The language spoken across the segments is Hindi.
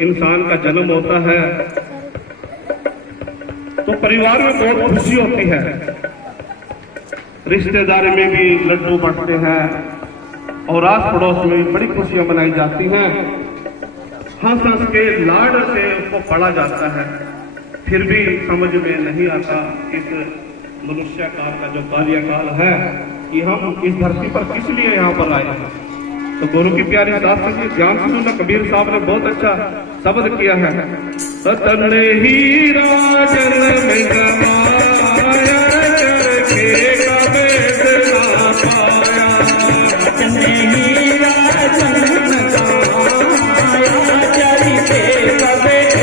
इंसान का जन्म होता है तो परिवार में बहुत खुशी होती है, रिश्तेदारी में भी लड्डू बंटते हैं और आस पड़ोस में बड़ी खुशियां मनाई जाती हैं। हंस हंस के लाड से उसको पढ़ा जाता है, फिर भी समझ में नहीं आता इस मनुष्य काल का जो कार्यकाल है कि हम इस धरती पर किस लिए यहाँ पर आए हैं। तो गुरु की प्यारी शास्त्र जी ध्यान सुनो, कबीर साहब ने बहुत अच्छा शब्द किया है। तन ही राजन में गवाया करके कबीर ना पाया, तन ही राजन में गवाया करके कबीर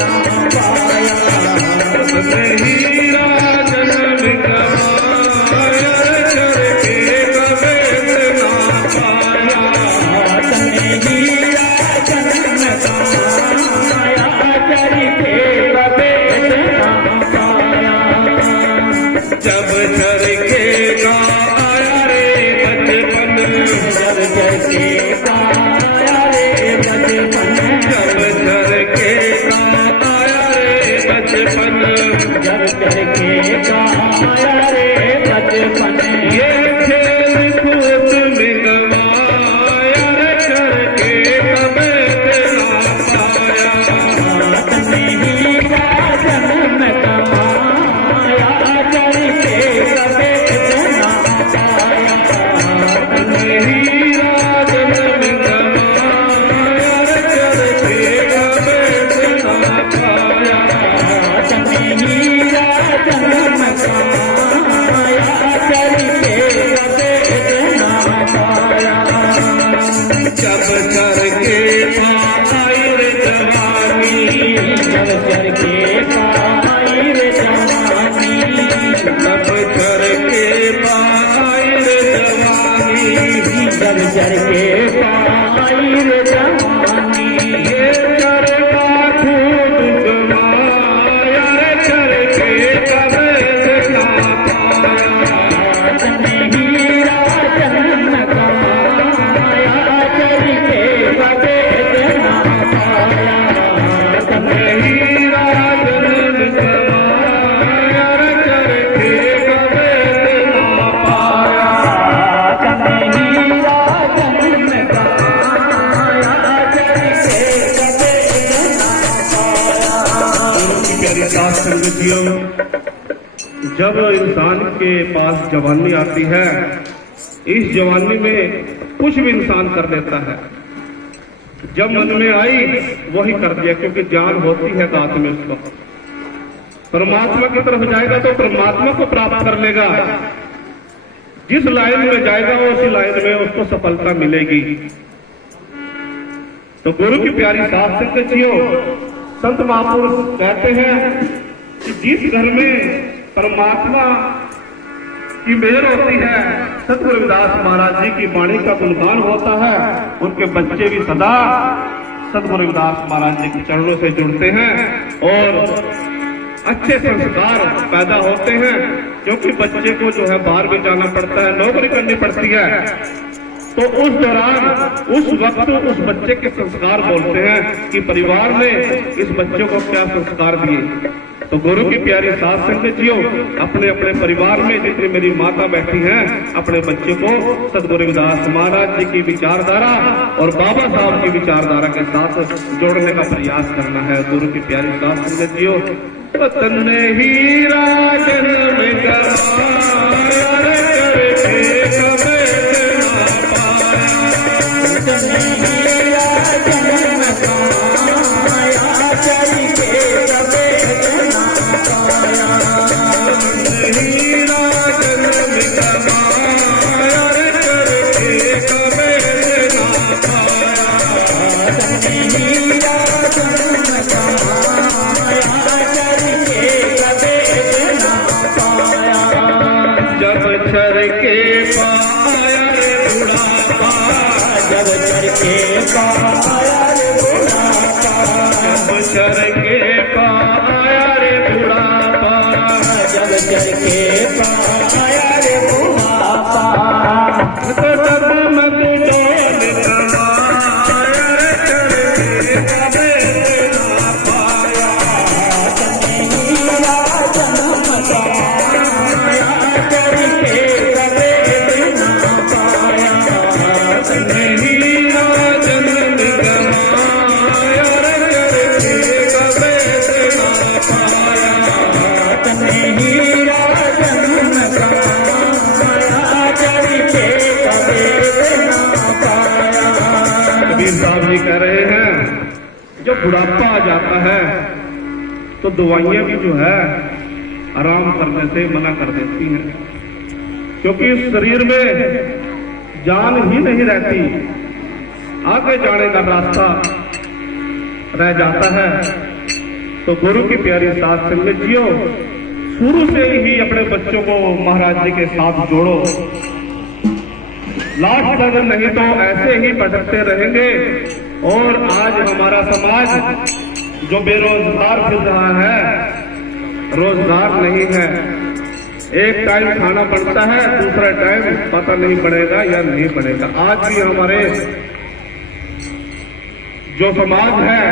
ना पाया, तन ही राजन में गवाया करके कबीर ना पाया, जब चरखे का आया रे बचपन, जब चरखे का आया रे बचपन, जब चरखे का आया रे बचपन, जब चरखे का आया रे बचपन, ये खेल कूद में गवाया रे चरखे कबीर ना पाया, तने ही राजन में गवाया करके कबीर ना पाया, तने ही राजन में गवाया करके कबीर ना पाया, तने ही राजन में गवाया करके कबीर ना पाया। जब चरखे पाई रे जवानी, जब चरखे पाई रे जवानी, जब चरखे पाई रे जवानी, जब चरखे पाई रे जवानी, ये चरखा खूब गवाया रे चरखे कबीर ना पाया, तने ही राजन में गवाया करके कबीर ना पाया, तने ही राजन में गवाया करके कबीर ना पाया, तने ही राजन में गवाया करके कबीर ना पाया। प्यारी साथ संगतियों, जब इंसान के पास जवानी आती है, इस जवानी में कुछ भी इंसान कर लेता है। जब मन में आई वही कर दिया, क्योंकि ज्ञान होती है दांत में उसको। परमात्मा की तरफ जाएगा तो परमात्मा को प्राप्त कर लेगा, जिस लाइन में जाएगा उसी लाइन में उसको सफलता मिलेगी। तो गुरु की प्यारी साथ संगतियों, संत महापुरुष कहते हैं कि जिस घर में परमात्मा की मेहर होती है, सतगुरु रविदास महाराज जी की वाणी का गुणगान होता है, उनके बच्चे भी सदा सतगुरु रविदास महाराज जी के चरणों से जुड़ते हैं और अच्छे संस्कार पैदा होते हैं। क्योंकि बच्चे को जो है बाहर भी जाना पड़ता है, नौकरी करनी पड़ती है, तो उस दौरान उस वक्त उस बच्चे के संस्कार बोलते हैं कि परिवार ने इस बच्चे को क्या संस्कार दिए। तो गुरु की प्यारी साथ संगतियों, अपने अपने परिवार में जितनी मेरी माता बैठी हैं, अपने बच्चे को सतगुरु रविदास महाराज जी की विचारधारा और बाबा साहब की विचारधारा के साथ जोड़ने का प्रयास करना है। गुरु की प्यारी साथ संगतियों, तने ही राजन में गवाया करके कबीर ना पाया, तने ही राजन में गवाया करके कबीर ना पाया, तने ही राजन में गवाया करके कबीर ना पाया, तने ही राजन में गवाया करके कबीर ना पाया। जब चरखे पाया रे बुढ़ापा, जब चरखे बुढ़ापा आ जाता है तो दवाइयां भी जो है आराम करने से मना कर देती हैं, क्योंकि इस शरीर में जान ही नहीं रहती, आगे जाने का रास्ता रह जाता है। तो गुरु की प्यारी साथ संगतियों, शुरू से ही अपने बच्चों को महाराज जी के साथ जोड़ो, लास्ट तक नहीं तो ऐसे ही भटकते रहेंगे। और आज हमारा समाज जो बेरोजगार फिर रहा है, रोजगार नहीं है, एक टाइम खाना बनता है, दूसरा टाइम पता नहीं बनेगा या नहीं बनेगा। आज भी हमारे जो समाज है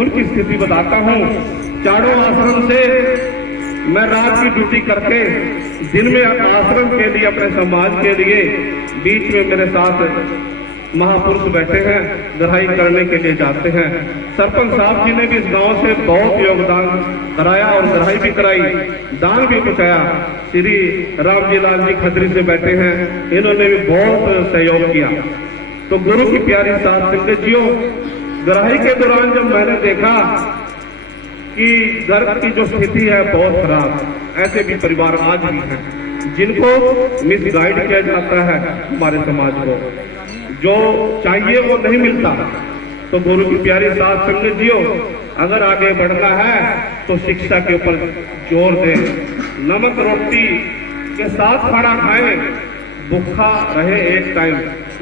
उनकी स्थिति बताता हूँ। चारों आश्रम से मैं रात की ड्यूटी करके दिन में आश्रम के लिए, अपने समाज के लिए, बीच में मेरे साथ महापुरुष बैठे हैं, गढ़ाई करने के लिए जाते हैं। सरपंच साहब जी ने भी इस गांव से बहुत योगदान कराया और गढ़ाई भी कराई, दान भी पहुंचाया। श्री राम जी लाल जी खत्री से बैठे हैं, इन्होंने भी बहुत सहयोग किया। तो गुरु की प्यारी साथ संगतियों, गढ़ाई के दौरान जब मैंने देखा कि घर की जो स्थिति है बहुत खराब, ऐसे भी परिवार आज भी हैं जिनको मिसगाइड किया जाता है, हमारे समाज को जो चाहिए वो नहीं मिलता। तो गुरु की प्यारी साथ संगतियों, अगर आगे बढ़ना है तो शिक्षा के ऊपर जोर दें, नमक रोटी के साथ खाना खाएं, भूखा रहे एक टाइम,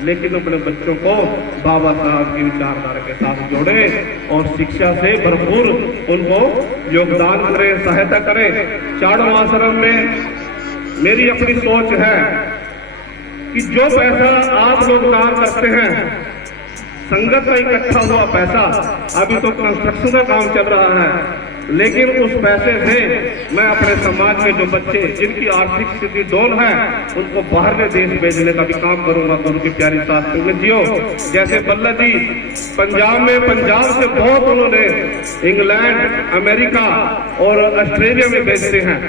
लेकिन अपने बच्चों को बाबा साहब की विचारधारा के साथ जोड़ें और शिक्षा से भरपूर उनको योगदान करें, सहायता करें। चारों आश्रम में मेरी अपनी सोच है कि जो पैसा आप लोग दान करते हैं, संगत का इकट्ठा हुआ पैसा, अभी तो कंस्ट्रक्शन का काम चल रहा है, लेकिन उस पैसे से मैं अपने समाज के जो बच्चे जिनकी आर्थिक स्थिति डाउन है उनको बाहर के देश भेजने का भी काम करूंगा। गुरु की प्यारी साथ संगतियों, जैसे बल्ला जी पंजाब में, पंजाब से बहुत उन्होंने इंग्लैंड, अमेरिका और ऑस्ट्रेलिया में भेजते हैं,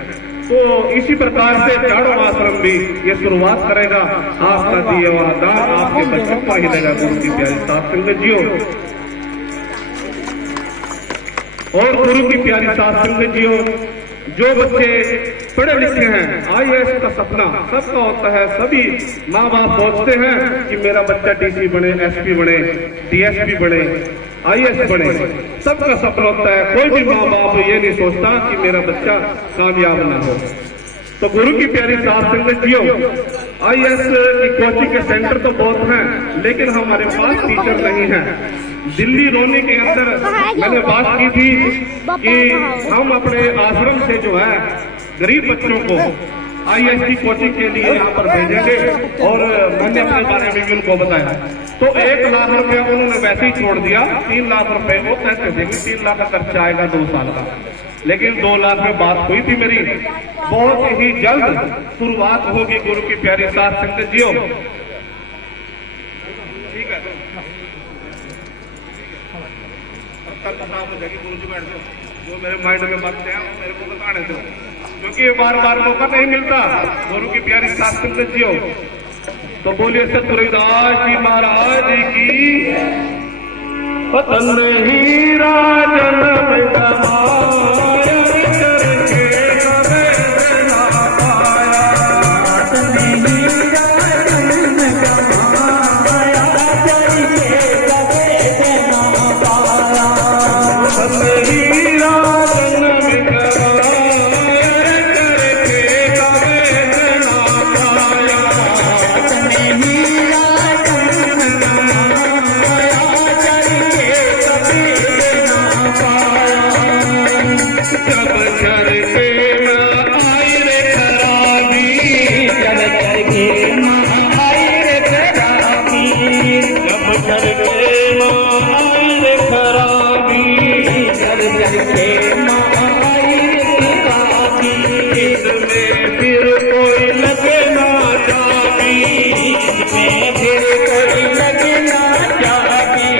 तो इसी प्रकार से चारों आश्रम भी ये शुरुआत करेगा। आपका दिया हुआ दान आपके बच्चों को मिलेगा। गुरु की प्यारी साथ संगतियों, और गुरु की प्यारी साथ संगतियों, जो बच्चे पढ़े लिखे हैं, IAS का सपना सबका होता है, सभी माँ बाप सोचते हैं कि मेरा बच्चा DC बने, SP बने, DSP बने, IAS बने, सबका सपना होता है। कोई भी माँ बाप ये नहीं सोचता कि मेरा बच्चा कामयाब ना हो। तो गुरु की प्यारी साथ संगतियों, IAS की कोचिंग के सेंटर तो बहुत हैं, लेकिन हमारे पास टीचर नहीं है। दिल्ली रोनी के अंदर मैंने बात की थी कि हम अपने आश्रम से जो है गरीब बच्चों को IAS की कोचिंग के लिए यहाँ पर भेजेंगे, और मैंने अपने बारे में भी उनको बताया। तो 1 लाख रुपया उन्होंने वैसे ही छोड़ दिया, 3 लाख रुपए वो कैसे देंगे, 3 लाख का खर्चा आएगा 2 साल का, लेकिन 2 लाख में बात हुई थी मेरी। बहुत ही जल्द शुरुआत होगी गुरु की प्यारी साथ संगतियों। ठीक है, कल खराब हो जाएगी, गुरु जी बैठ जाओ, जो मेरे माइंड में बातें हैं मेरे को बताने दो, क्योंकि बार बार मौका नहीं मिलता। गुरु की प्यारी साथ संगतियों, तो बोलिए सतगुरुदास जी महाराज की। पतन ही राजन में गवाया, करके कबे ना पाया, पतन ही राजन में गवाया, करके कबे ना पाया, पतन ही राजन में गवाया, करके कबे ना पाया, पतन ही राजन में गवाया, करके कबे ना पाया। जब चर के ना आई रे खराबी, जब चर के ना आई रे खराबी, जब चर के ना आई रे खराबी, जब चर के ना आई रे खराबी, इसमें फिर कोई लगे ना चाबी, इसमें फिर कोई लगे ना चाबी,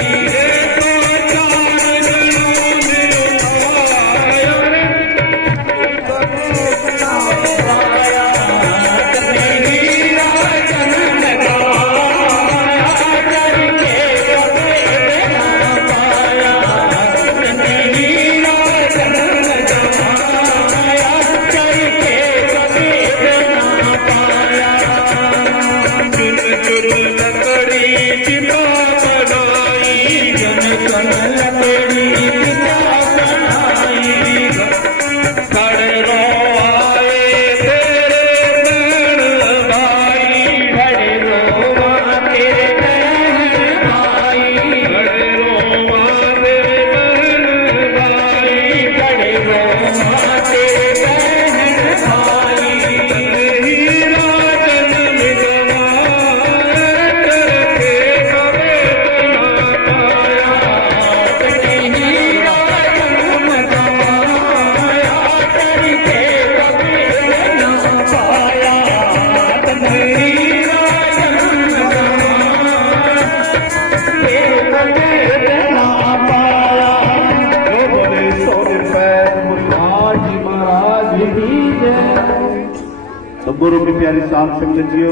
तो गुरु की प्यारी साध संगत जियो,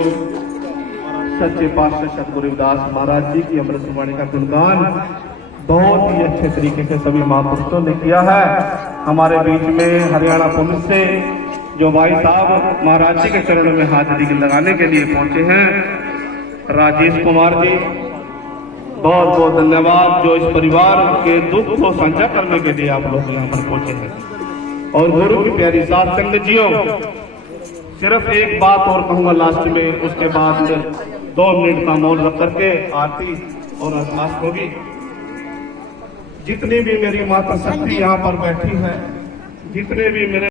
सच्चे पातशाह सतगुरु रविदास महाराज जी की अमृतवाणी का गुणगान बहुत ही अच्छे तरीके से सभी महापुरुषों ने किया है। हमारे बीच में हरियाणा पुलिस से जो भाई साहब महाराज जी के चरणों में हाजिरी लगाने के लिए पहुंचे हैं, राजेश कुमार जी, बहुत बहुत धन्यवाद जो इस परिवार के दुख को साझा करने के लिए आप लोग यहाँ पर पहुंचे हैं। और गुरु की प्यारी साध संगत जियो, सिर्फ एक बात और कहूंगा लास्ट में, उसके बाद 2 मिनट का मौन रख करके आरती और अरदास होगी। जितनी भी मेरी माता शक्ति यहाँ पर बैठी है, जितने भी मेरे